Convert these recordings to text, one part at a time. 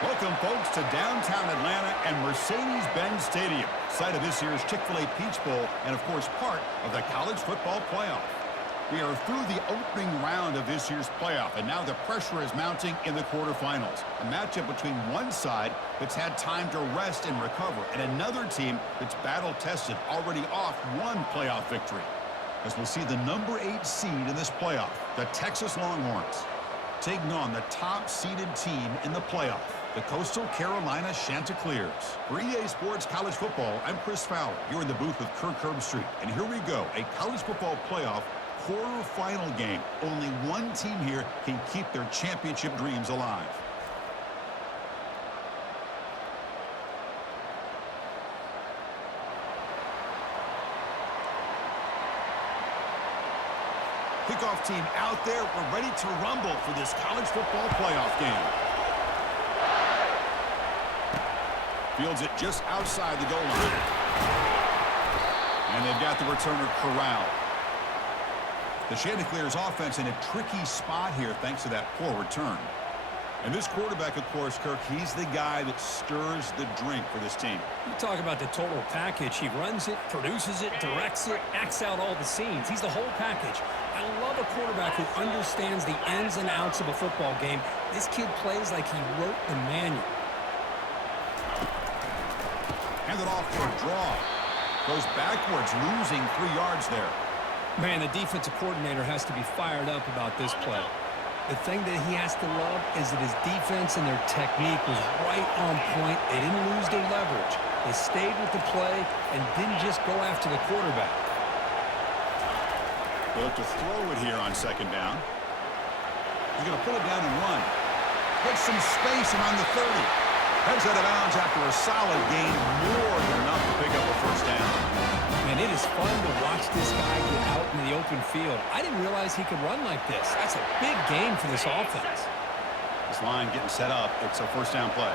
Welcome, folks, to downtown Atlanta and Mercedes-Benz Stadium, site of this year's Chick-fil-A-Peach Bowl and, of course, part of the college football playoff. We are through the opening round of this year's playoff, and now the pressure is mounting in the quarterfinals. A matchup between one side that's had time to rest and recover, and another team that's battle-tested, already off one playoff victory. As we'll see the number 8 seed in this playoff, the Texas Longhorns, taking on the top-seeded team in the playoff, the Coastal Carolina Chanticleers. For EA Sports College Football, I'm Chris Fowler, here in the booth with Kirk Herbstreit. And here we go, a college football playoff quarterfinal game. Only one team here can keep their championship dreams alive. Kickoff team out there. We're ready to rumble for this college football playoff game. Fields it just outside the goal line. And they've got the returner corralled. The Chanticleers offense in a tricky spot here thanks to that poor return. And this quarterback, of course, Kirk, he's the guy that stirs the drink for this team. You talk about the total package. He runs it, produces it, directs it, acts out all the scenes. He's the whole package. I love a quarterback who understands the ins and outs of a football game. This kid plays like he wrote the manual. Handed off for a draw. Goes backwards, losing 3 yards there. Man, the defensive coordinator has to be fired up about this play. The thing that he has to love is that his defense and their technique was right on point. They didn't lose their leverage. They stayed with the play and didn't just go after the quarterback. They look to throw it here on second down. He's going to pull it down and run. Gets some space around the 30. Heads out of bounds after a solid gain, more than enough to pick up a first down. And it is fun to watch this guy get out in the open field. I didn't realize he could run like this. That's a big gain for this offense. This line getting set up. It's a first down play.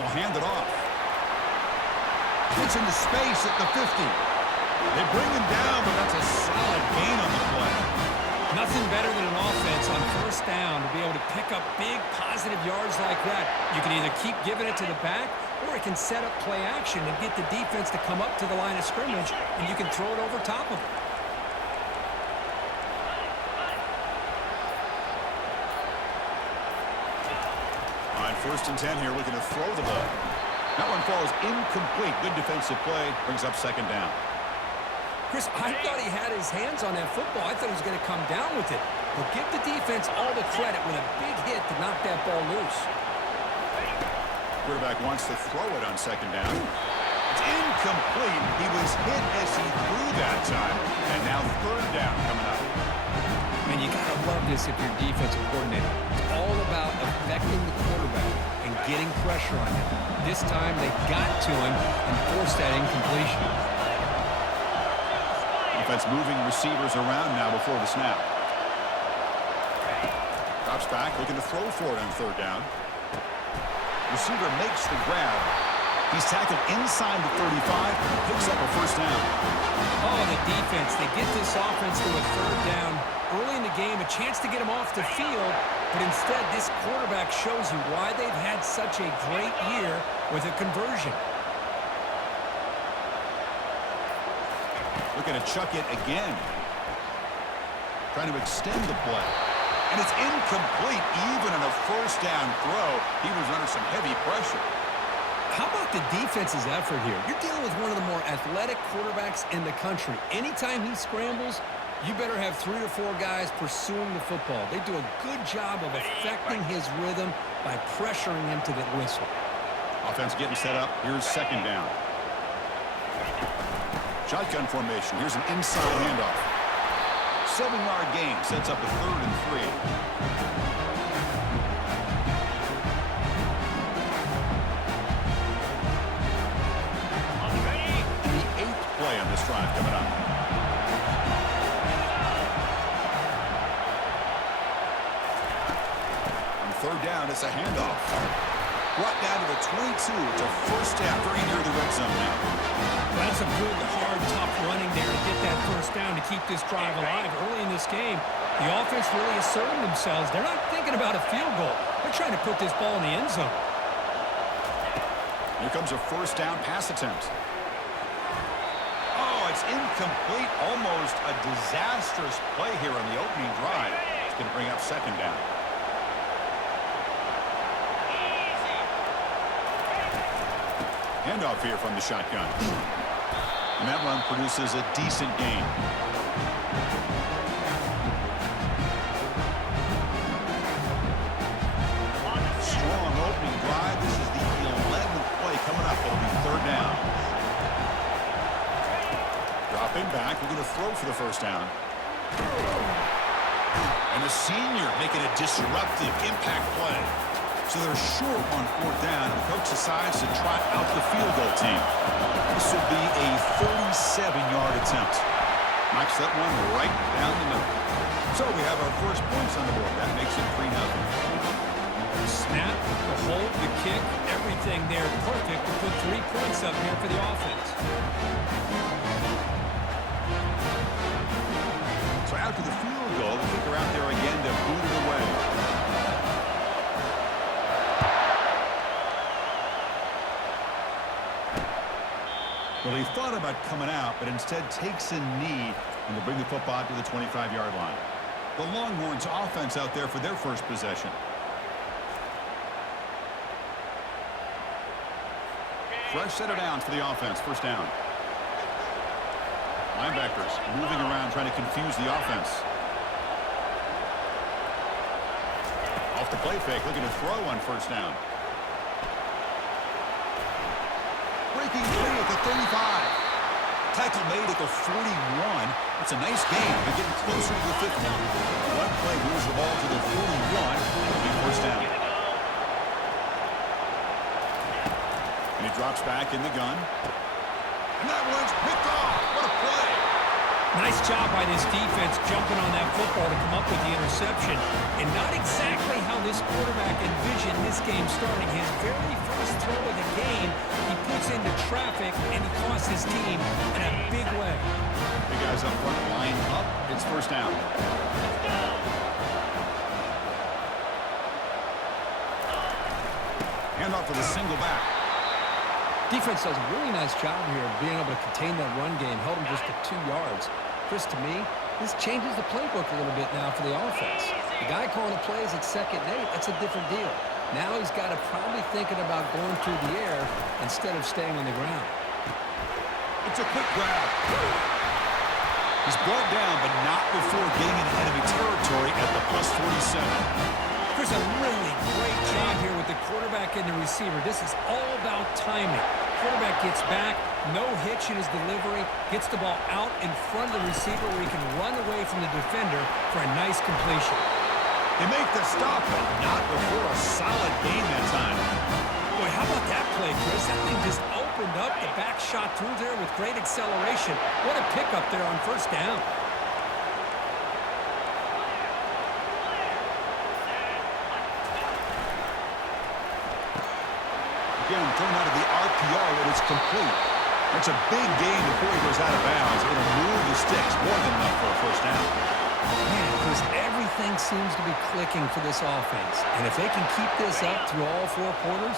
They'll hand it off. Gets into space at the 50. They bring him down, but that's a solid gain on the play. Nothing better than an offense on first down to be able to pick up big positive yards like that. You can either keep giving it to the back, or it can set up play action and get the defense to come up to the line of scrimmage, and you can throw it over top of them. All right, 1st and 10 here, looking to throw the ball. That one falls incomplete. Good defensive play, brings up second down. Chris, I thought he had his hands on that football. I thought he was going to come down with it. But give the defense all the credit with a big hit to knock that ball loose. Quarterback wants to throw it on second down. It's incomplete. He was hit as he threw that time. And now 3rd down coming up. Man, you got to love this if you're defensive coordinator. It's all about affecting the quarterback and getting pressure on him. This time they got to him and forced that incompletion. Offense moving receivers around now before the snap. Drops back, looking to throw for it on 3rd down. Receiver makes the grab. He's tackled inside the 35, picks up a first down. Oh, the defense. They get this offense to a 3rd down early in the game, a chance to get him off the field, but instead this quarterback shows you why they've had such a great year with a conversion. Looking to chuck it again. Trying to extend the play. And it's incomplete. Even in a first down throw, he was under some heavy pressure. How about the defense's effort here? You're dealing with one of the more athletic quarterbacks in the country. Anytime he scrambles, you better have 3 or 4 guys pursuing the football. They do a good job of affecting his rhythm by pressuring him to the whistle. Offense getting set up. Here's second down. Shotgun formation. Here's an inside handoff. 7-yard gain sets up a 3rd and 3. And the 8th play on this drive coming up. On 3rd down, it's a handoff. brought down to the 22. It's a first down, very near the red zone now. That's a good, hard, tough running there to get that first down to keep this drive alive. Early in this game, the offense really asserting themselves. They're not thinking about a field goal. They're trying to put this ball in the end zone. Here comes a first down pass attempt. Oh, it's incomplete. Almost a disastrous play here on the opening drive. It's going to bring up second down. Handoff here from the shotgun. And that run produces a decent gain. Strong opening drive. This is the 11th play coming up. It'll be third down. Dropping back. We're going to throw for the first down. And the senior making a disruptive impact play. So they're short on fourth down, and the coach decides to trot out the field goal team. This will be a 37-yard attempt. Knocks that one right down the middle. So we have our first points on the board. That makes it 3-0. Snap, the hold, the kick, everything there perfect to put 3 points up here for the offense. So after the field goal, the kicker out there again to boot it away. Well, he thought about coming out, but instead takes a knee and will bring the football to the 25-yard line. The Longhorns offense out there for their first possession. Fresh set of downs for the offense. First down. Linebackers moving around, trying to confuse the offense. Off the play fake, looking to throw on first down. Breaking free at the 35. Tackle made at the 41. It's a nice gain, but getting closer to the 50. One play moves the ball to the 41. It'll be first down. And he drops back in the gun. And that one's picked off. What a play. Nice job by this defense jumping on that football to come up with the interception. And not exactly how this quarterback envisioned this game starting. His very first throw of the game, he puts into traffic, and he costs his team in a big way. Big guys up front, line up. It's first down. Handoff for the single back. Defense does a really nice job here of being able to contain that run game, held him just to 2 yards. Chris, to me, this changes the playbook a little bit now for the offense. The guy calling the plays at 2nd and 8, that's a different deal. Now he's got to probably thinking about going through the air instead of staying on the ground. It's a quick grab. He's brought down, but not before getting into enemy territory at the plus 47. Chris, a really great job here with the quarterback and the receiver. This is all about timing. Quarterback gets back, no hitch in his delivery, gets the ball out in front of the receiver where he can run away from the defender for a nice completion. They make the stop, but not before a solid gain that time. Boy, how about that play, Chris? That thing just opened up. The back shot through there with great acceleration. What a pickup there on first down. Again, thrown out of the RPO, and it's complete. That's a big gain before he goes out of bounds. It'll move the sticks more than enough for a first down. Man, Chris, everything seems to be clicking for this offense. And if they can keep this up through all 4 quarters,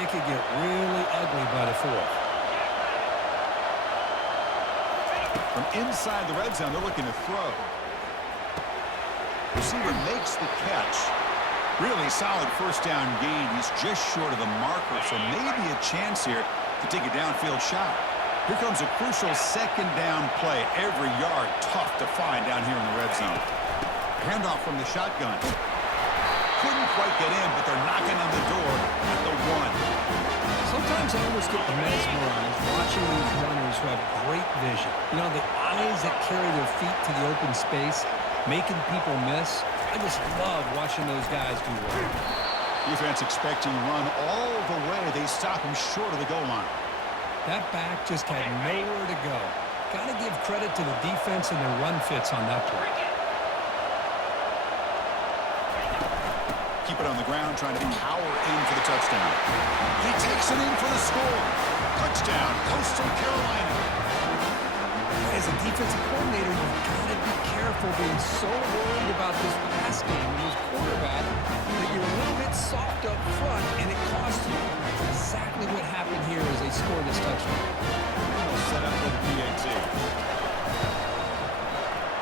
it could get really ugly by the 4th. From inside the red zone, they're looking to throw. Receiver makes the catch. Really solid first down gain. He's just short of the marker, so maybe a chance here to take a downfield shot. Here comes a crucial second down play. Every yard tough to find down here in the red zone. Handoff from the shotgun. Couldn't quite get in, but they're knocking on the door at the 1. Sometimes I almost get mesmerized watching these runners who have great vision. You know, the eyes that carry their feet to the open space, making people miss. I just love watching those guys do work. Defense expecting run all the way. They stop him short of the goal line. That back just had nowhere to go. Got to give credit to the defense and their run fits on that play. keep it on the ground, trying to power in for the touchdown. He takes it in for the score. Touchdown, Coastal Carolina. As a defensive coordinator, you've got to be careful being so worried about this pass game and this quarterback that you're a little bit soft up front, and it costs you. Exactly what happened here as they scored this touchdown. And they'll set up for the PAT.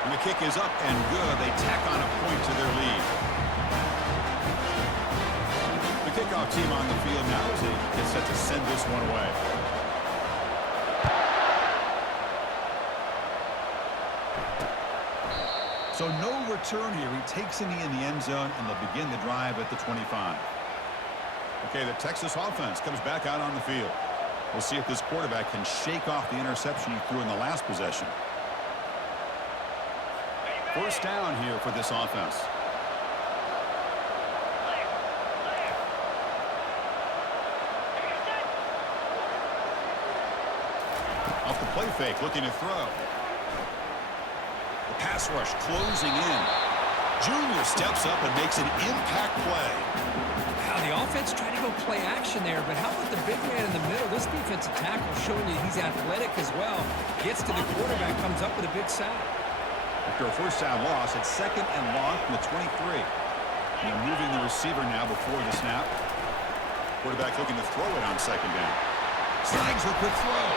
And the kick is up and good. They tack on a point to their lead. The kickoff team on the field now as they get set to send this one away. So no return here. He takes it in the end zone, and they'll begin the drive at the 25. Okay, the Texas offense comes back out on the field. We'll see if this quarterback can shake off the interception he threw in the last possession. First down here for this offense. Off the play fake, looking to throw. The pass rush closing in. Junior steps up and makes an impact play. Now, the offense tried to go play action there, but how about the big man in the middle? This defensive tackle showing you he's athletic as well. Gets to the quarterback, comes up with a big sack. After a first down loss, it's second and long from the 23. And they're moving the receiver now before the snap. Quarterback looking to throw it on second down. Slides with quick throw.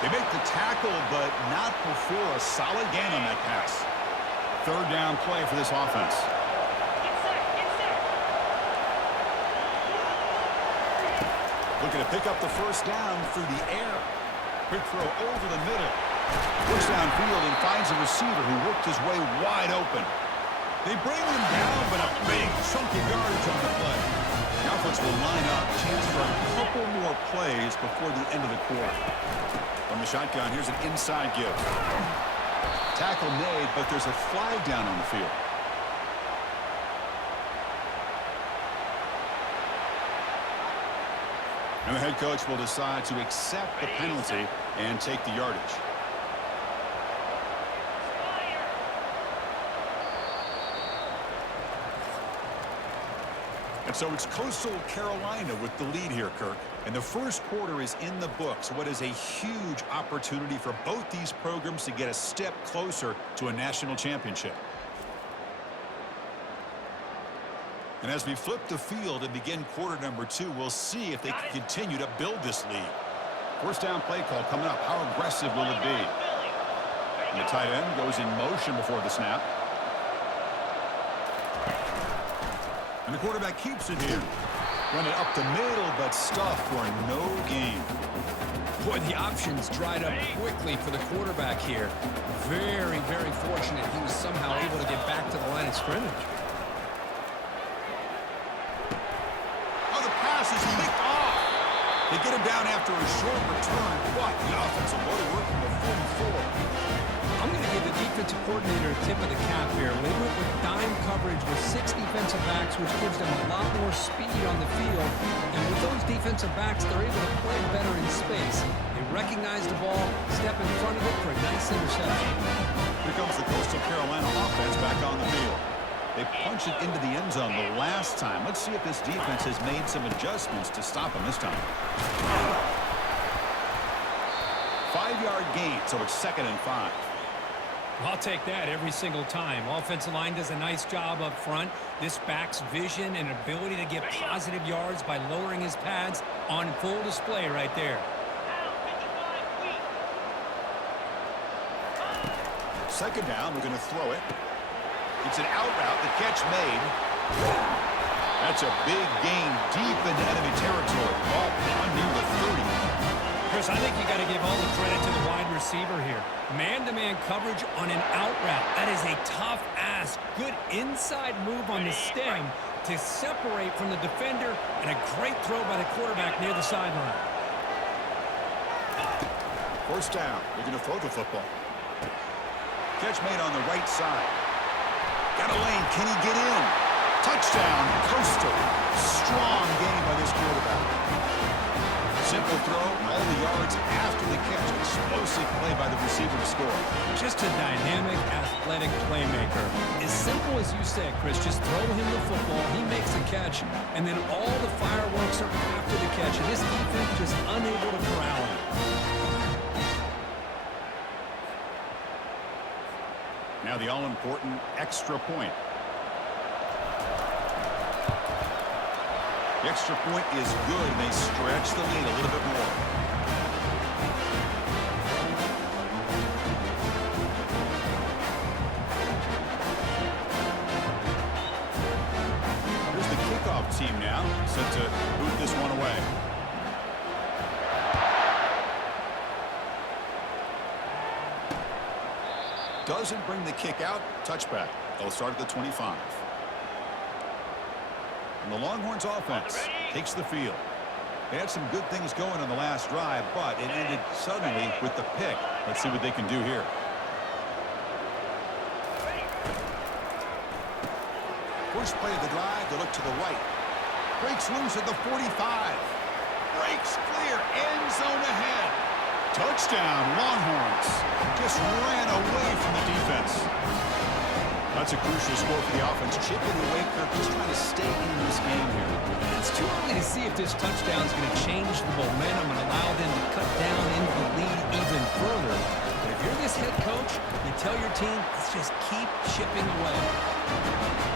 They make the tackle, but not before a solid gain on that pass. Third down play for this offense. Looking to pick up the first down through the air. Quick throw over the middle. Push downfield and finds a receiver who worked his way wide open. They bring him down, but a big chunky yardage on the play. The offense will line up. Chance for a couple more plays before the end of the quarter. From the shotgun, here's an inside give. Tackle made, but there's a flag down on the field. And the head coach will decide to accept the penalty and take the yardage. And so it's Coastal Carolina with the lead here, Kirk. And the first quarter is in the books. What is a huge opportunity for both these programs to get a step closer to a national championship. And as we flip the field and begin quarter number 2, we'll see if they can continue to build this lead. First down play call coming up. How aggressive will it be? And the tight end goes in motion before the snap. And the quarterback keeps it here. Run it up the middle, but stuffed for no gain. Boy, the options dried up quickly for the quarterback here. Very, very fortunate he was somehow able to get back to the line of scrimmage. Oh, the pass is picked off. They get him down after a short return, but the offensive load working the 44. I'm going to give the defensive coordinator a tip of the cap here. They went with dime coverage with 6 defensive backs, which gives them a lot more speed on the field. And with those defensive backs, they're able to play better in space. They recognize the ball, step in front of it for a nice interception. Here comes the Coastal Carolina offense back on the field. They punched it into the end zone the last time. Let's see if this defense has made some adjustments to stop them this time. 5-yard gain, so it's 2nd and 5. I'll take that every single time. Offensive line does a nice job up front. This back's vision and ability to get positive yards by lowering his pads on full display right there. Second down, we're going to throw it. It's an out route, the catch made. That's a big gain deep into enemy territory. Ball on near the 30. Chris, I think you got to give all the credit to the wide receiver here. Man-to-man coverage on an out route. That is a tough ask. Good inside move on the stem to separate from the defender, and a great throw by the quarterback near the sideline. First down. They're going to throw the football. Catch made on the right side. Got a lane. Can he get in? Touchdown, Coastal. Strong game by this quarterback. Simply vertical throw, all the yards after the catch. Explosive play by the receiver to score. Just a dynamic, athletic playmaker. As simple as you said, Chris, just throw him the football, he makes the catch, and then all the fireworks are after the catch, and this defense just unable to corral him. Now the all-important extra point. The extra point is good, and they stretch the lead a little bit more. Here's the kickoff team now, set to boot this one away. Doesn't bring the kick out. Touchback. They'll start at the 25. And the Longhorns offense takes the field. They had some good things going on the last drive, but it ended suddenly with the pick. Let's see what they can do here. First play of the drive, they look to the right. Breaks loose at the 45. Breaks clear. End zone ahead. Touchdown, Longhorns. Just ran away from the defense. That's a crucial score for the offense. Chipping away, Kirk, just trying to stay in this game here. It's too early to see if this touchdown is going to change the momentum and allow them to cut down into the lead even further. But if you're this head coach, you tell your team, let's just keep chipping away.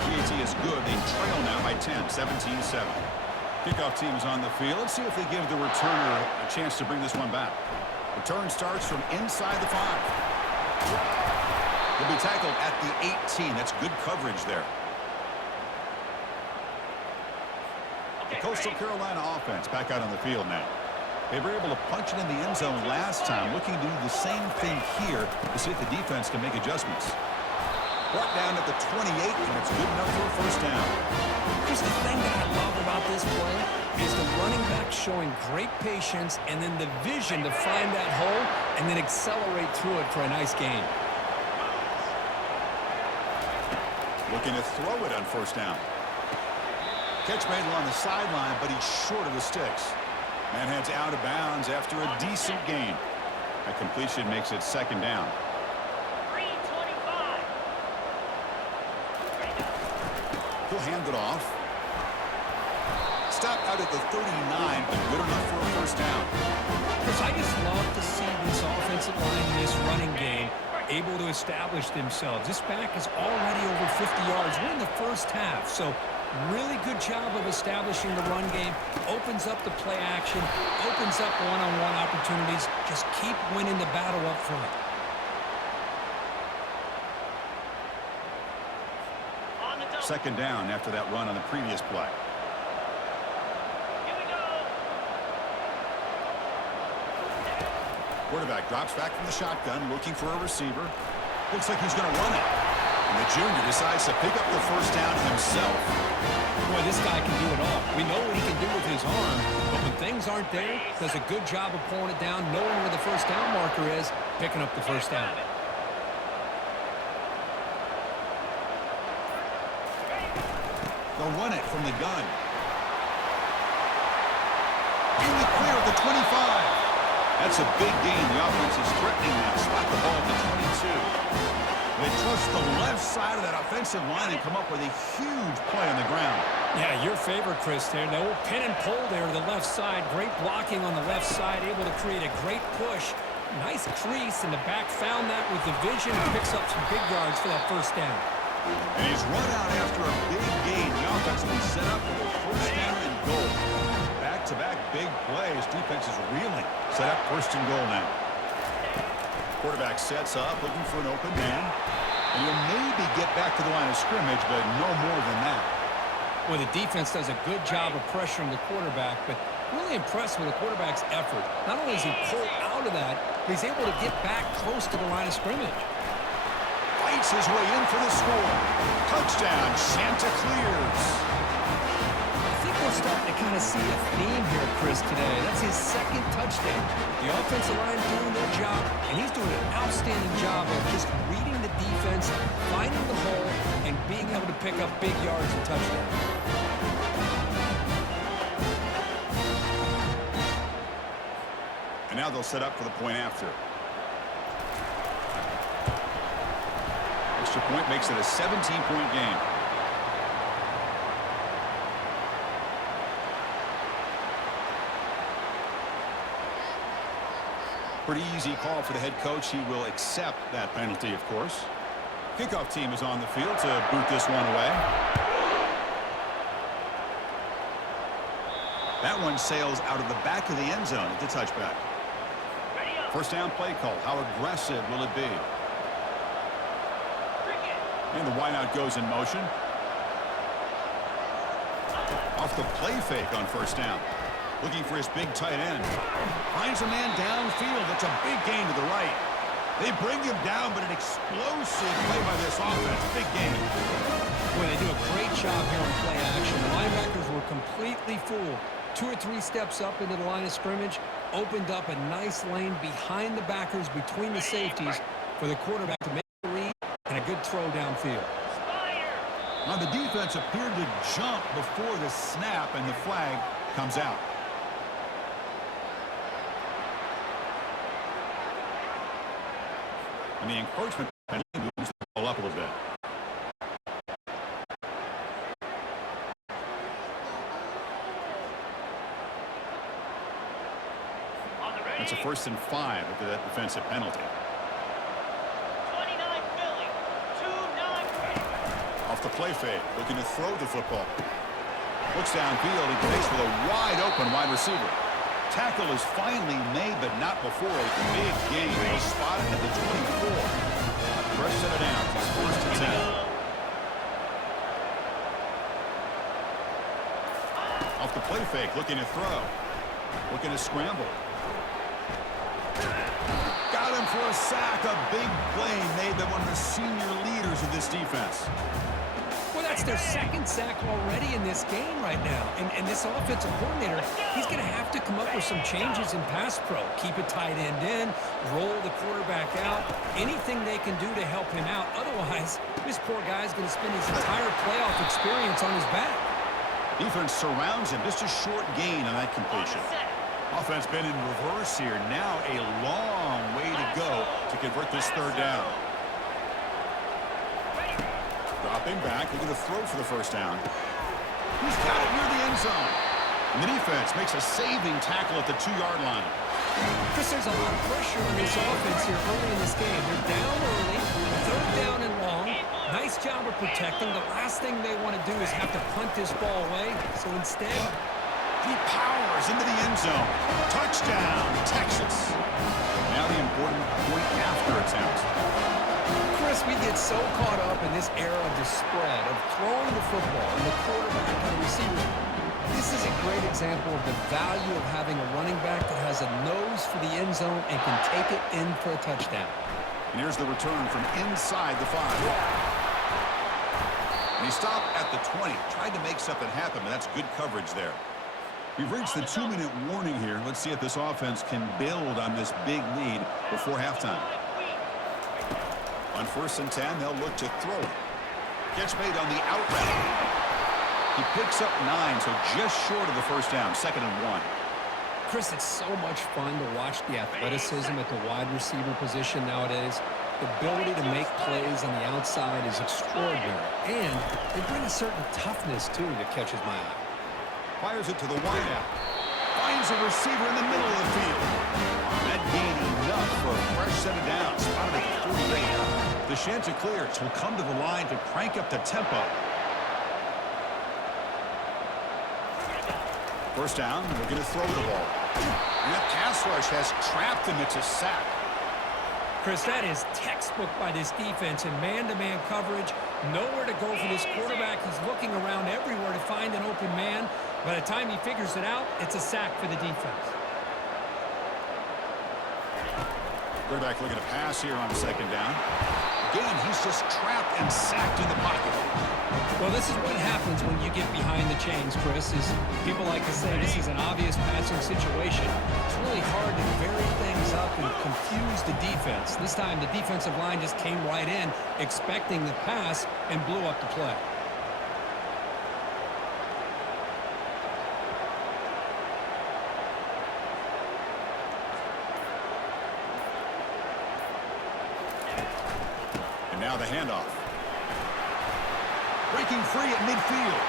PAT is good. They trail now by 10, 17-7. Kickoff team is on the field. Let's see if they give the returner a chance to bring this one back. Return starts from inside the 5. He'll be tackled at the 18. That's good coverage there. The Coastal Carolina offense back out on the field now. They were able to punch it in the end zone last time, looking to do the same thing here to see if the defense can make adjustments. Brought down at the 28, and it's good enough for a first down. Here's the thing that I love about this play is the running back showing great patience and then the vision to find that hole and then accelerate through it for a nice gain. Looking to throw it on first down. Catch made along the sideline, but he's short of the sticks. Man heads out of bounds after a decent gain. That completion makes it second down. He'll hand it off. Stop out at the 39, but good enough for a first down. Chris, I just love to see this offensive line in this running game able to establish themselves. This back is already over 50 yards. We're in the first half, so really good job of establishing the run game. Opens up the play action, opens up one-on-one opportunities. Just keep winning the battle up front. Second down after that run on the previous play. Quarterback drops back from the shotgun, looking for a receiver. Looks like he's going to run it. And the junior decides to pick up the first down himself. Boy, this guy can do it all. We know what he can do with his arm, but when things aren't there, does a good job of pulling it down, knowing where the first down marker is, picking up the first down. They'll run it from the gun. In the clear at the 25. That's a big gain. The offense is threatening that. Spot the ball at the 22. They trust the left side of that offensive line and come up with a huge play on the ground. Yeah, your favorite, Chris, there. The old pin and pull there to the left side. Great blocking on the left side. Able to create a great push. Nice crease, and the back found that with the vision and picks up some big yards for that first down. And he's run out after a big gain. The offense will be set up for a first down and goal. Back-to-back big plays. Defense is reeling. Set up first and goal now. Quarterback sets up, looking for an open man. And he'll maybe get back to the line of scrimmage, but no more than that. Well, the defense does a good job of pressuring the quarterback, but really impressed with the quarterback's effort. Not only is he pulled out of that, but he's able to get back close to the line of scrimmage. Fights his way in for the score. Touchdown, Chanticleers. I think we're starting to kind of see a theme here, Chris, today. That's his second touchdown. The offensive line doing their job, and he's doing an outstanding job of just reading the defense, finding the hole, and being able to pick up big yards and touchdowns. And now they'll set up for the point after. Extra point makes it a 17-point game. Pretty easy call for the head coach. He will accept that penalty, of course. Kickoff team is on the field to boot this one away. That one sails out of the back of the end zone at the touchback. First down play call. How aggressive will it be? And the wideout goes in motion. Off the play fake on first down. Looking for his big tight end. Finds a man downfield. It's a big gain to the right. They bring him down, but an explosive play by this offense. Big gain. Boy, they do a great job here on play action. The linebackers were completely fooled. 2 or 3 steps up into the line of scrimmage, opened up a nice lane behind the backers between the safeties for the quarterback to make a read and a good throw downfield. Now the defense appeared to jump before the snap, and the flag comes out. And the encroachment moves the ball up a little bit. It's a 1st and 5 after that defensive penalty. 29 Philly, 2-9. Off the play fake, looking to throw the football. Looks downfield, he connects with a wide open wide receiver. Tackle is finally made, but not before a big gain. He'll spot it at the 24. Fresh set of downs. It's 1st and 10. Off the play fake, looking to throw. Looking to scramble. Got him for a sack. A big play made by one of the senior leaders of this defense. Well, that's their 2nd sack already in this game right now. And this offensive coordinator, he's going to have to come up with some changes in pass pro. Keep a tight end in, roll the quarterback out, anything they can do to help him out. Otherwise, this poor guy's going to spend his entire playoff experience on his back. Defense surrounds him. Just a short gain on that completion. Offense been in reverse here. Now a long way to go to convert this 3rd down. Dropping back, looking to throw for the 1st down. He's got it near the end zone. And the defense makes a saving tackle at the 2-yard line. Chris, there's a lot of pressure on this offense here early in this game. They're down early, 3rd down and long. Nice job of protecting. The last thing they want to do is have to punt this ball away. So instead, he powers into the end zone. Touchdown, Texas. Now the important point after attempt. Chris, we get so caught up in this era of the spread, of throwing the football and the quarterback and the receiver. This is a great example of the value of having a running back that has a nose for the end zone and can take it in for a touchdown. And here's the return from inside the 5. And he stopped at the 20. Tried to make something happen, but that's good coverage there. We've reached the 2-minute warning here. Let's see if this offense can build on this big lead before halftime. On 1st and 10, they'll look to throw it. Gets made on the out route. He picks up 9, so just short of the 1st down, 2nd and 1. Chris, it's so much fun to watch the athleticism at the wide receiver position nowadays. The ability to make plays on the outside is extraordinary. And they bring a certain toughness, too, that catches my eye. Fires it to the wideout. Finds a receiver in the middle of the field. That gain enough for a fresh set of downs. Spotted at the 48. The Chanticleers will come to the line to crank up the tempo. 1st down, looking to throw the ball. And that pass rush has trapped him. It's a sack. Chris, that is textbook by this defense in man-to-man coverage. Nowhere to go for this quarterback. He's looking around everywhere to find an open man. By the time he figures it out, it's a sack for the defense. Quarterback looking to pass here on 2nd down. Again, he's just trapped and sacked in the pocket. Well, this is what happens when you get behind the chains, Chris. Is people like to say this is an obvious passing situation. It's really hard to vary things up and confuse the defense. This time, the defensive line just came right in, expecting the pass, and blew up the play. Now the handoff. Breaking free at midfield.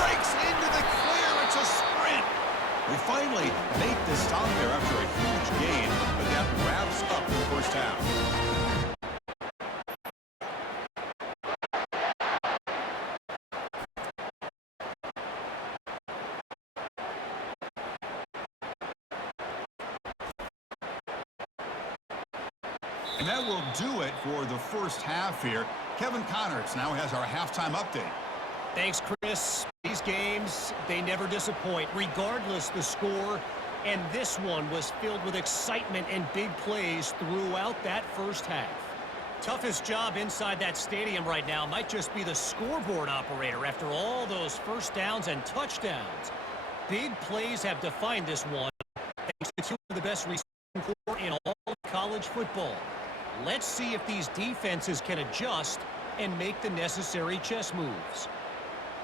Breaks into the clear. It's a sprint. We finally make the stop there after a huge gain, but that wraps up the first half. And that will do it for the first half here. Kevin Connors now has our halftime update. Thanks, Chris. These games, they never disappoint, regardless the score. And this one was filled with excitement and big plays throughout that first half. Toughest job inside that stadium right now might just be the scoreboard operator after all those first downs and touchdowns. Big plays have defined this one, thanks to two of the best receiving corps in all of college football. Let's see if these defenses can adjust and make the necessary chess moves.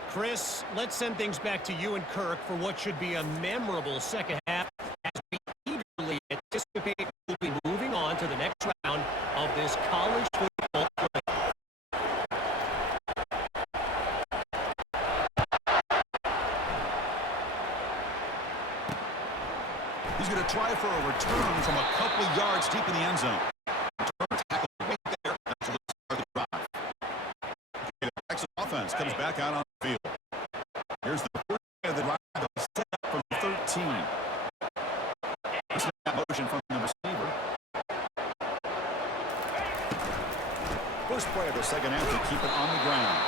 Chris, let's send things back to you and Kirk for what should be a memorable second half as we eagerly anticipate we'll be moving on to the next round of this college football playoff. He's going to try for a return from a couple yards deep in the end zone. Tackle right there. That's the start of the drive. Okay, the Texas offense comes back out on the field. Here's the first play of the drive. They'll set up from 13. Snap motion from the receiver. First play of the second half to keep it on the ground.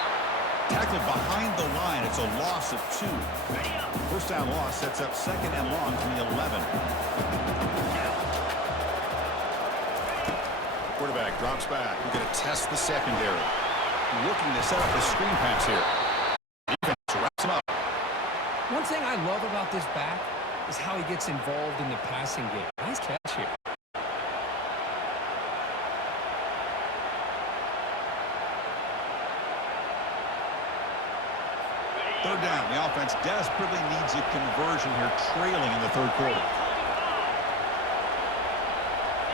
Tackled behind the line. It's a loss of 2. First down loss sets up second and long from the 11. Quarterback drops back. We're going to test the secondary. Looking to set up the screen pass here. Defense wraps him up. One thing I love about this back is how he gets involved in the passing game. Nice catch here. Third down. The offense desperately needs a conversion here, trailing in the third quarter.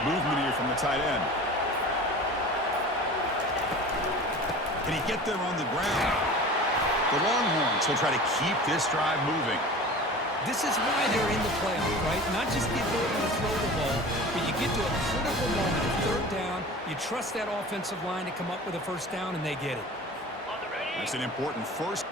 Movement here from the tight end. Can he get there on the ground? The Longhorns will try to keep this drive moving. This is why they're in the playoff, right? Not just the ability to throw the ball, but you get to a critical moment of third down. You trust that offensive line to come up with a first down, and they get it. That's an important first.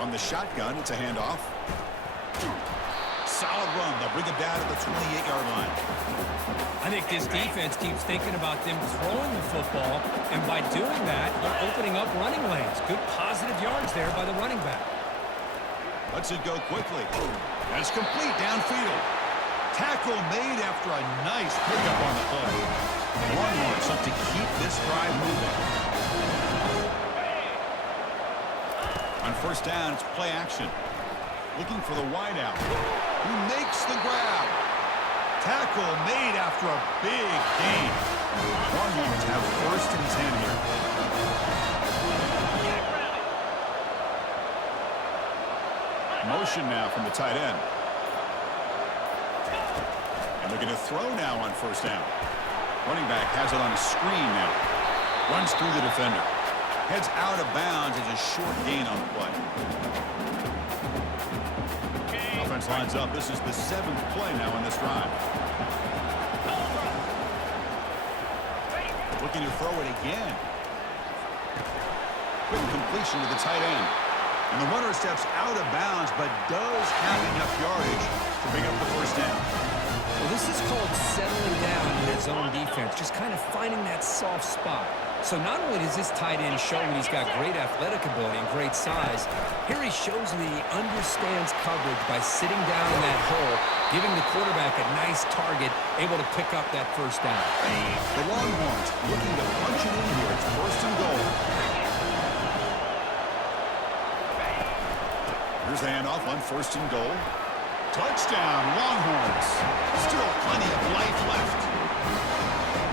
From the shotgun, it's a handoff. Solid run. They'll bring it down at the 28-yard line. I think this defense keeps thinking about them throwing the football, and by doing that, they're opening up running lanes. Good positive yards there by the running back. Lets it go quickly. That's complete downfield. Tackle made after a nice pickup on the play. Longhorns up to keep this drive moving. On first down, it's play action. Looking for the wideout. Who makes the grab? Tackle made after a big gain. Longhorns have first and 10 here. Motion now from the tight end. And looking to throw now on first down. Running back has it on a screen now. Runs through the defender. Heads out of bounds as a short gain on the play. Offense lines up. This is the 7th play now in this drive. Looking to throw it again. Quick completion to the tight end. And the runner steps out of bounds, but does have enough yardage to bring up the first down. Well, this is called settling down in his own defense, just kind of finding that soft spot. So not only does this tight end show that he's got great athletic ability and great size, here he shows that he understands coverage by sitting down in that hole, giving the quarterback a nice target, able to pick up that first down. The Longhorns looking to punch it in here. It's first and goal. Here's the handoff on first and goal. Touchdown, Longhorns. Still plenty of life left.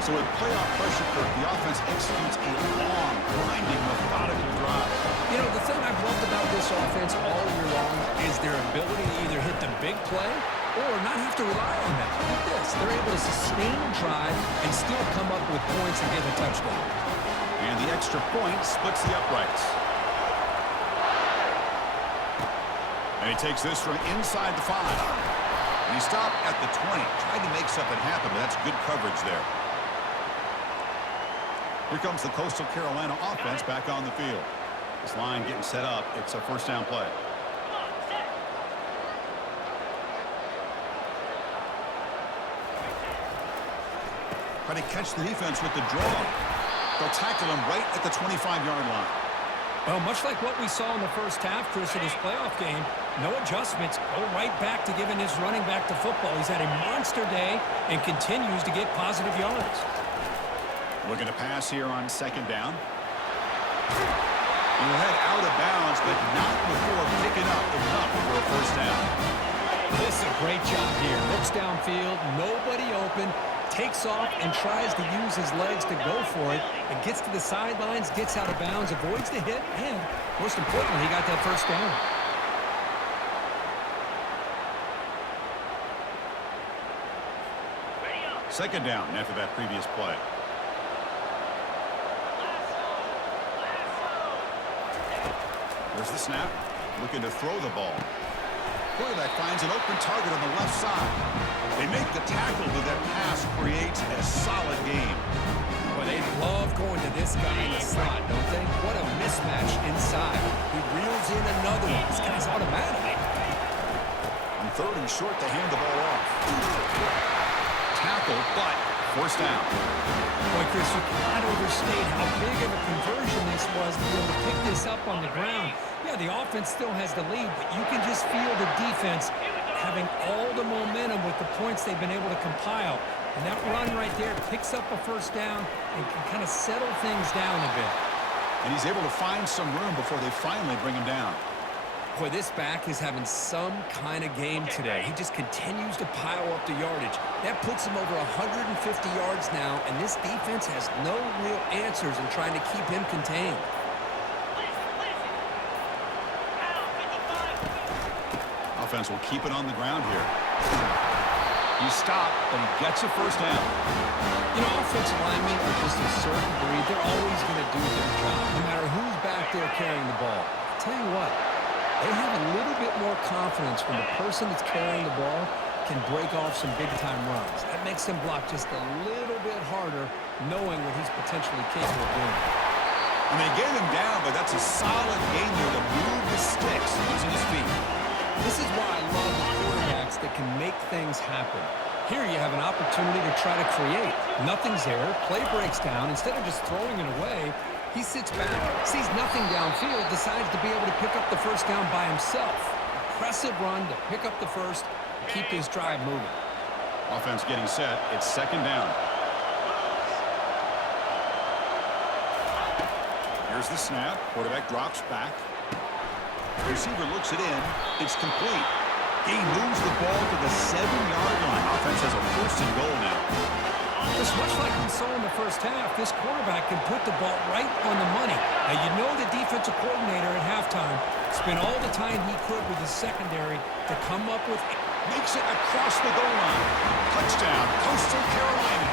So with playoff pressure, Kirk, the offense executes a long, grinding, methodical drive. You know, the thing I've loved about this offense all year long is their ability to either hit the big play or not have to rely on that. Look at this. They're able to sustain a drive and still come up with points and get a touchdown. And the extra point splits the uprights. And he takes this from inside the 5. And he stopped at the 20. Tried to make something happen, but that's good coverage there. Here comes the Coastal Carolina offense back on the field. This line getting set up. It's a first down play. Trying to catch the defense with the draw. They'll tackle him right at the 25-yard line. Well, much like what we saw in the first half, Chris, of this playoff game, no adjustments. Go right back to giving his running back the football. He's had a monster day and continues to get positive yards. Looking to pass here on second down. And he'll head out of bounds, but not before picking up enough for a first down. This is a great job here. Looks downfield, nobody open, takes off and tries to use his legs to go for it. And gets to the sidelines, gets out of bounds, avoids the hit, and most importantly, he got that first down. Second down after that previous play. There's the snap. Looking to throw the ball. Quarterback finds an open target on the left side. They make the tackle, but that pass creates a solid game. Well, they love going to this guy in the slot, don't they? What a mismatch inside. He reels in another one. This guy's automatic. On third and short, they hand the ball off. Tackle, but first down. Boy, Chris, you cannot overstate how big of a conversion this was to be able to pick this up on the ground. Yeah, the offense still has the lead, but you can just feel the defense having all the momentum with the points they've been able to compile. And that run right there picks up a first down and can kind of settle things down a bit. And he's able to find some room before they finally bring him down. Boy, this back is having some kind of game today. He just continues to pile up the yardage. That puts him over 150 yards now, and this defense has no real answers in trying to keep him contained. Offense will keep it on the ground here. He stopped, but he gets a first down. You know, offensive linemen are just a certain breed. They're always going to do their job, no matter who's back there carrying the ball. I'll tell you what, they have a little bit more confidence when the person that's carrying the ball can break off some big-time runs. That makes them block just a little bit harder, knowing what he's potentially capable of doing. And they get him down, but that's a solid game there to move the sticks things happen. Here you have an opportunity to try to create. Nothing's there. Play breaks down. Instead of just throwing it away, he sits back, sees nothing downfield, decides to be able to pick up the first down by himself. Impressive run to pick up the first and keep this drive moving. Offense getting set. It's second down. Here's the snap. Quarterback drops back. Receiver looks it in. It's complete. He moves the ball to the 7-yard line. Offense has a first and goal now. Just much like we saw in the first half, this quarterback can put the ball right on the money. Now, you know the defensive coordinator at halftime spent all the time he could with his secondary to come up with... Makes it across the goal line. Touchdown, Coastal Carolina.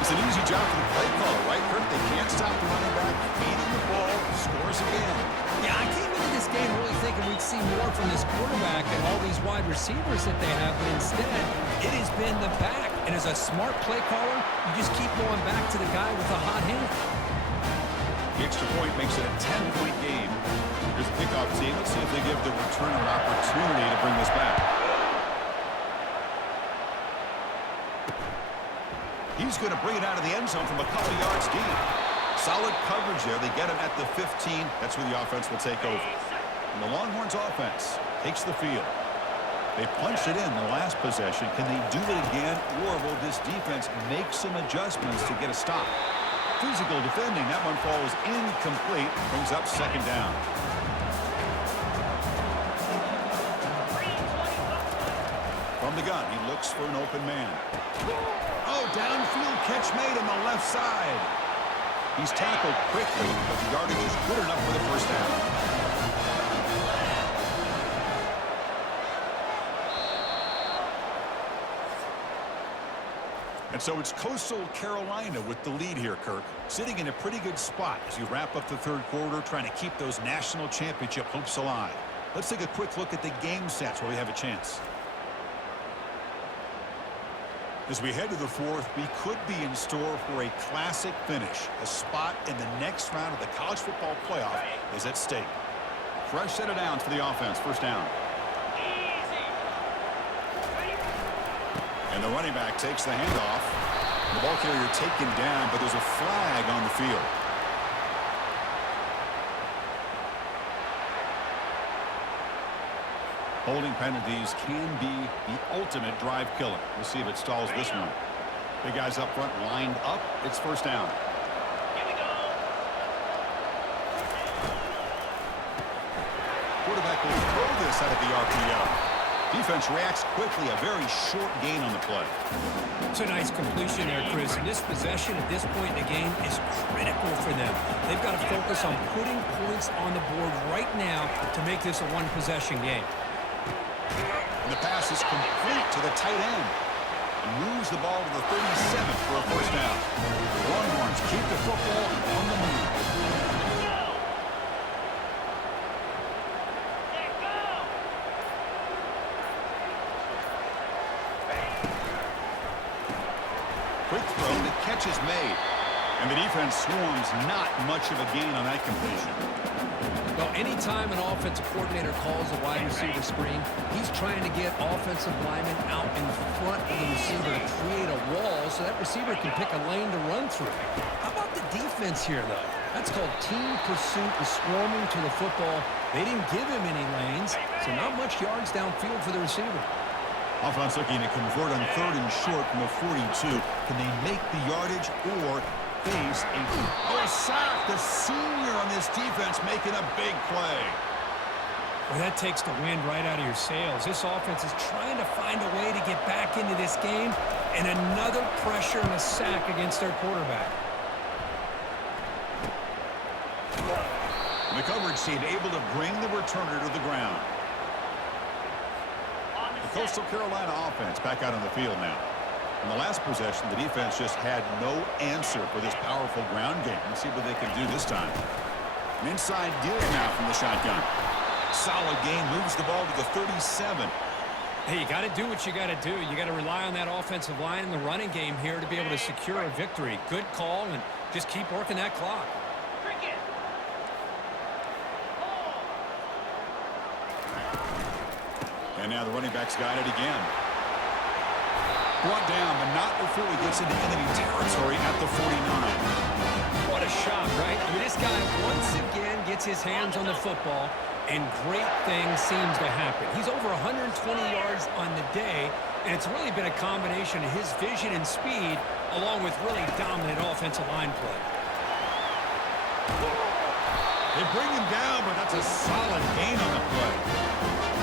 It's an easy job for the play caller, right, Kirk? They can't stop the running back. Feeding the ball, scores again. Yeah, I came into this game really thinking we'd see more from this quarterback and all these wide receivers that they have, but instead, it has been the back. And as a smart play caller, you just keep going back to the guy with a hot hand. The extra point makes it a 10-point game. Here's the kickoff team. Let's see if they give the returner an opportunity to bring this back. He's going to bring it out of the end zone from a couple yards deep. Solid coverage there. They get him at the 15. That's where the offense will take over. And the Longhorns offense takes the field. They punched it in the last possession. Can they do it again, or will this defense make some adjustments to get a stop? Physical defending. That one falls incomplete. Brings up second down. From the gun, he looks for an open man. Oh, downfield catch made on the left side. He's tackled quickly, but the yardage is good enough for the first down. And so it's Coastal Carolina with the lead here, Kirk. Sitting in a pretty good spot as you wrap up the third quarter, trying to keep those national championship hopes alive. Let's take a quick look at the game sets where we have a chance. As we head to the fourth, we could be in store for a classic finish. A spot in the next round of the college football playoff is at stake. Fresh set of downs for the offense. First down. And the running back takes the handoff. The ball carrier taken down, but there's a flag on the field. Holding penalties can be the ultimate drive killer. We'll see if it stalls this one. Big guys up front lined up. It's first down. Here we go. Quarterback will throw this out of the RPO. Defense reacts quickly. A very short gain on the play. It's a nice completion there, Chris. And this possession at this point in the game is critical for them. They've got to focus on putting points on the board right now to make this a one-possession game. And the pass is complete to the tight end. And moves the ball to the 37 for a first down. The Longhorns keep the football on the move. Quick throw, the catch is made. And the defense swarms, not much of a gain on that completion. Well, anytime an offensive coordinator calls a wide receiver screen, he's trying to get offensive linemen out in front of the receiver to create a wall so that receiver can pick a lane to run through. How about the defense here, though? That's called team pursuit and swarming to the football. They didn't give him any lanes, so not much yards downfield for the receiver. Offense looking to convert on third and short from the 42. Can they make the yardage or face a sack? The senior on this defense making a big play. Well, that takes the wind right out of your sails. This offense is trying to find a way to get back into this game, and another pressure and a sack against their quarterback. The coverage team able to bring the returner to the ground. The Coastal Carolina offense back out on the field now. In the last possession, the defense just had no answer for this powerful ground game. Let's see what they can do this time. An inside deal now from the shotgun. Solid game, moves the ball to the 37. Hey, you got to do what you got to do. You got to rely on that offensive line in the running game here to be able to secure a victory. Good call, and just keep working that clock. Cricket. And now the running back's got it again. Brought down, but not before he gets into enemy territory at the 49. What a shot, right? I mean, this guy once again gets his hands on the football, and great things seems to happen. He's over 120 yards on the day, and it's really been a combination of his vision and speed along with really dominant offensive line play. They bring him down, but that's a solid gain on the play.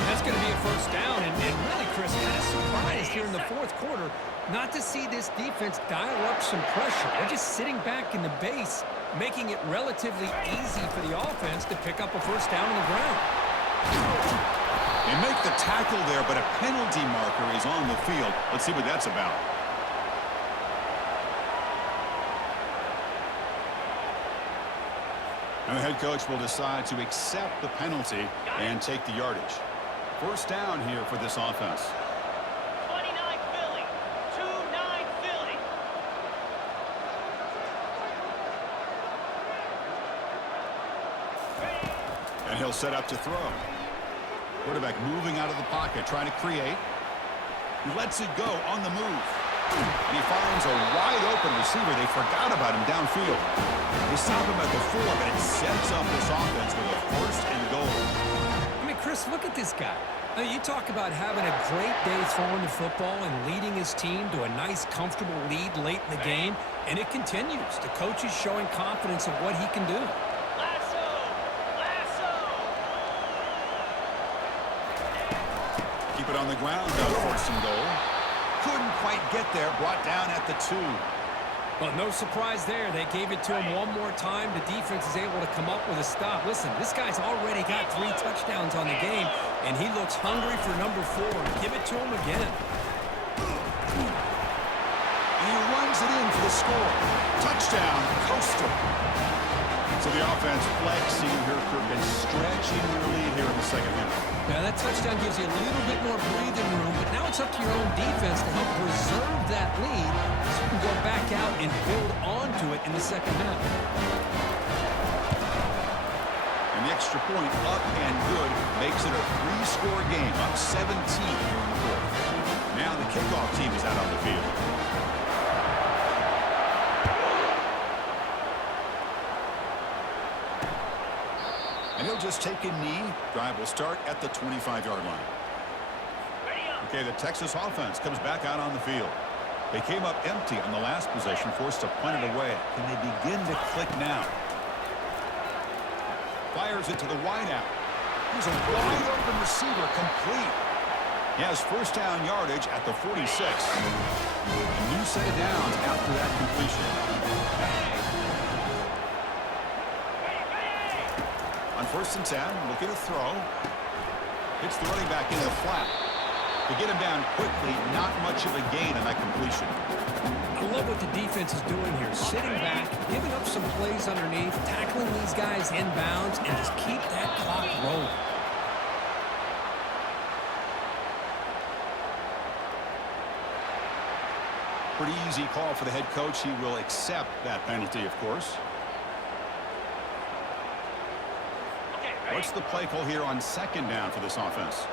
That's going to be a first down, and really, Chris, kind of surprised here in the fourth quarter not to see this defense dial up some pressure. They're just sitting back in the base, making it relatively easy for the offense to pick up a first down on the ground. They make the tackle there, but a penalty marker is on the field. Let's see what that's about. And the head coach will decide to accept the penalty and take the yardage. First down here for this offense. 29 Philly. 2-9 Philly. And he'll set up to throw. Quarterback moving out of the pocket, trying to create. He lets it go on the move. And he finds a wide-open receiver. They forgot about him downfield. They stop him at the 4, but it sets up this offense with a first and goal. I mean, Chris, look at this guy. I mean, you talk about having a great day throwing the football and leading his team to a nice, comfortable lead late in the game, and it continues. The coach is showing confidence of what he can do. Lasso. Lasso. Keep it on the ground, first and goal. Couldn't quite get there, brought down at the 2. Well, no surprise there. They gave it to him one more time. The defense is able to come up with a stop. Listen, this guy's already got 3 touchdowns on the game, and he looks hungry for number 4. Give it to him again. And he runs it in for the score. Touchdown, Coastal. So the offense flexing here, Kirk, and stretching their lead here in the second half. Now, that touchdown gives you a little bit more breathing room, but now it's up to your own defense to help preserve that lead so you can go back out and build onto it in the second half. And the extra point up and good makes it a 3-score game, up 17 here in the fourth. Now the kickoff team is out on the field. And he'll just take a knee. Drive will start at the 25-yard line. Okay, the Texas offense comes back out on the field. They came up empty on the last possession, forced to punt it away. Can they begin to click now? Fires it to the wideout. Here's a wide-open receiver, complete. He has first down yardage at the 46. A new set of downs after that completion. On first and 10, looking to throw. Hits the running back into the flat. To get him down quickly, not much of a gain on that completion. I love what the defense is doing here. Sitting back, giving up some plays underneath, tackling these guys inbounds, and just keep that clock rolling. Pretty easy call for the head coach. He will accept that penalty, of course. What's the play call here on second down for this offense?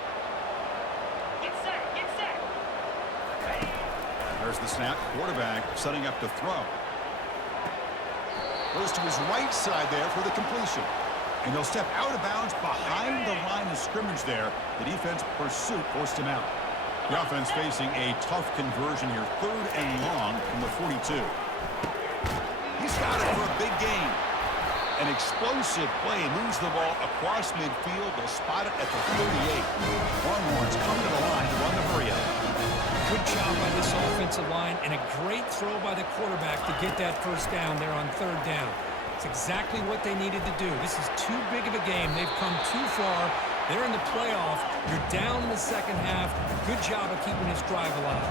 Get set. Get set. There's the snap. Quarterback setting up to throw. Goes to his right side there for the completion. And he'll step out of bounds behind the line of scrimmage there. The defense pursuit forced him out. The offense facing a tough conversion here. 3rd and long from the 42. He's got it for a big gain. An explosive play, moves the ball across midfield. They'll spot it at the 38. Longhorns coming to the line to run the hurry up. Good job by this offensive line, and a great throw by the quarterback to get that first down there on 3rd down. It's exactly what they needed to do. This is too big of a game. They've come too far. They're in the playoff. You're down in the second half. Good job of keeping this drive alive.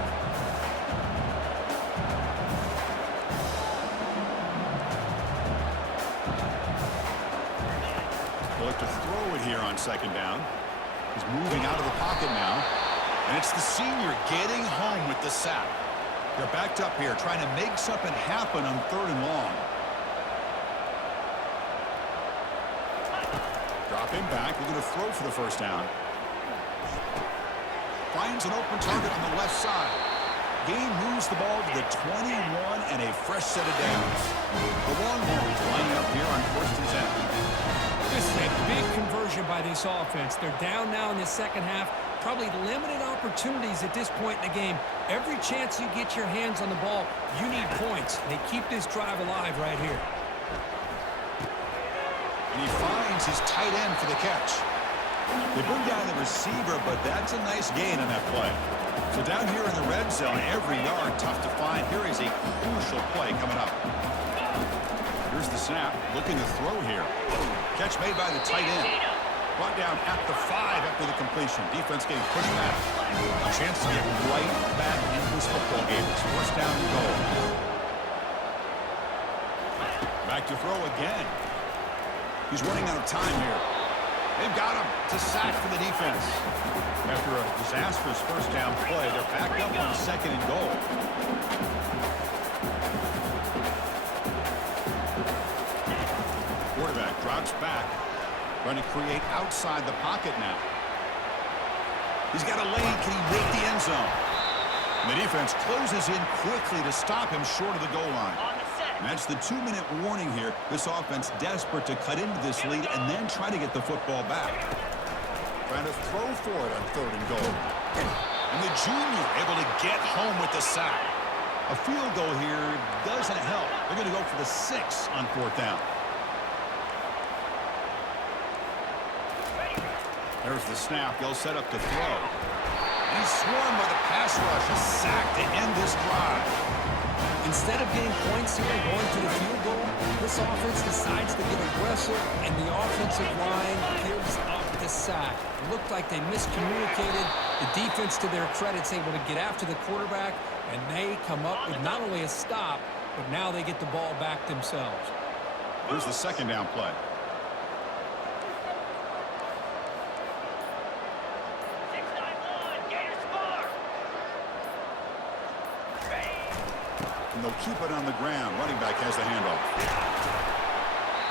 Look to throw it here on second down. He's moving out of the pocket now. And it's the senior getting home with the sack. They're backed up here trying to make something happen on 3rd and long. Drop him back. We're going to throw for the first down. finds an open target on the left side. Gain moves the ball to the 21 and a fresh set of downs. The Longhorns lining up here on 1st and 10. This is a big conversion by this offense. They're down now in the second half. Probably limited opportunities at this point in the game. Every chance you get your hands on the ball, you need points. They keep this drive alive right here. And he finds his tight end for the catch. They bring down the receiver, but that's a nice gain on that play. So down here in the red zone, every yard tough to find. Here is a crucial play coming up. Here's the snap, looking to throw here. Catch made by the tight end. Brought down at the 5 after the completion. Defense getting pushed back. A chance to get right back into this football game. It's 1st down and goal. Back to throw again. He's running out of time here. They've got him to sack for the defense. After a disastrous 1st down play, they're back up on 2nd and goal. Quarterback drops back. Trying to create outside the pocket now. He's got a lane. Can he make the end zone? And the defense closes in quickly to stop him short of the goal line. And that's the 2-minute warning here. This offense desperate to cut into this lead and then try to get the football back. Trying to throw for it on 3rd and goal. And the junior able to get home with the sack. A field goal here doesn't help. They're going to go for the 6 on 4th down. There's the snap. They'll set up to throw. And he's swarmed by the pass rush. A sack to end this drive. Instead of getting points here and going to the field goal, this offense decides to get aggressive, and the offensive line gives up the sack. It looked like they miscommunicated. The defense, to their credit, is able to get after the quarterback, and they come up with not only a stop, but now they get the ball back themselves. Here's the 2nd down play. And they'll keep it on the ground. Running back has the handoff.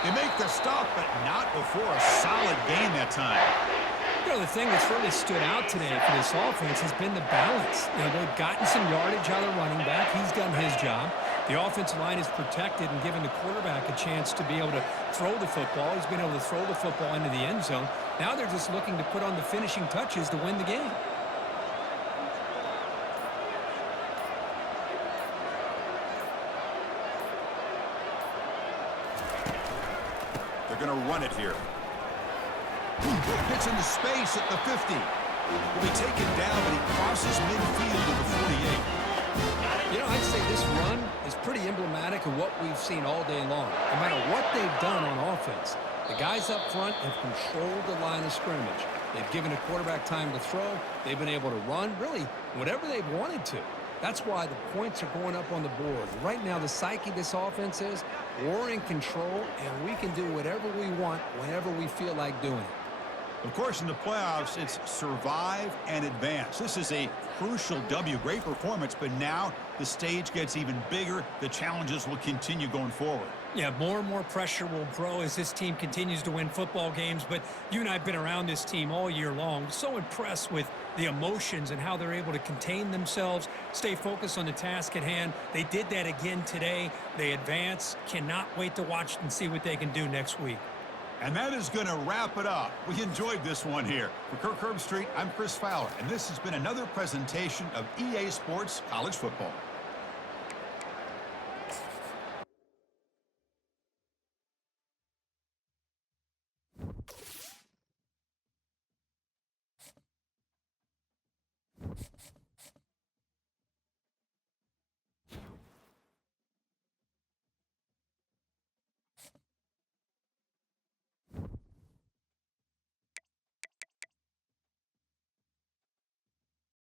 They make the stop, but not before a solid gain that time. You know, the thing that's really stood out today for this offense has been the balance. You know, they've gotten some yardage out of the running back. He's done his job. The offensive line is protected and given the quarterback a chance to be able to throw the football. He's been able to throw the football into the end zone. Now they're just looking to put on the finishing touches to win the game. They're going to run it here. Gets into space at the 50. Will be taken down, but he crosses midfield to the 48. You know, I'd say this run is pretty emblematic of what we've seen all day long. No matter what they've done on offense, the guys up front have controlled the line of scrimmage. They've given a quarterback time to throw. They've been able to run, really, whatever they've wanted to. That's why the points are going up on the board. Right now, the psyche of this offense is we're in control, and we can do whatever we want whenever we feel like doing it. Of course, in the playoffs, it's survive and advance. This is a crucial W. Great performance, but now the stage gets even bigger. The challenges will continue going forward. Yeah, more and more pressure will grow as this team continues to win football games, but you and I have been around this team all year long. So impressed with the emotions and how they're able to contain themselves, stay focused on the task at hand. They did that again today. They advance. Cannot wait to watch and see what they can do next week. And that is going to wrap it up. We enjoyed this one here. For Kirk Herbstreit, I'm Chris Fowler, and this has been another presentation of EA Sports College Football.